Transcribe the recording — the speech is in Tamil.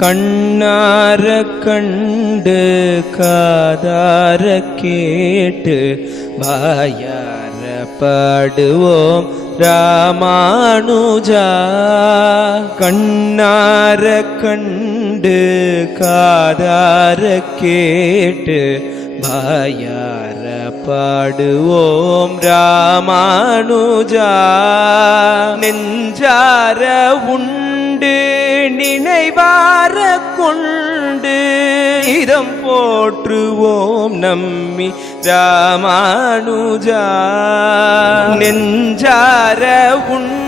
கண்ணார கண்டு காதார கேட்டு வாயார பாடுவோம் ராமானுஜா. கண்ணார கண்டு காதார கேட்டு வாயார பாடுவோம் ராமானுஜா. நெஞ்சார உண்டு நினைவார கொண்டு. இதம் போற்றுவோம் நம்மி ராமானுஜா. நெஞ்சார உண்டு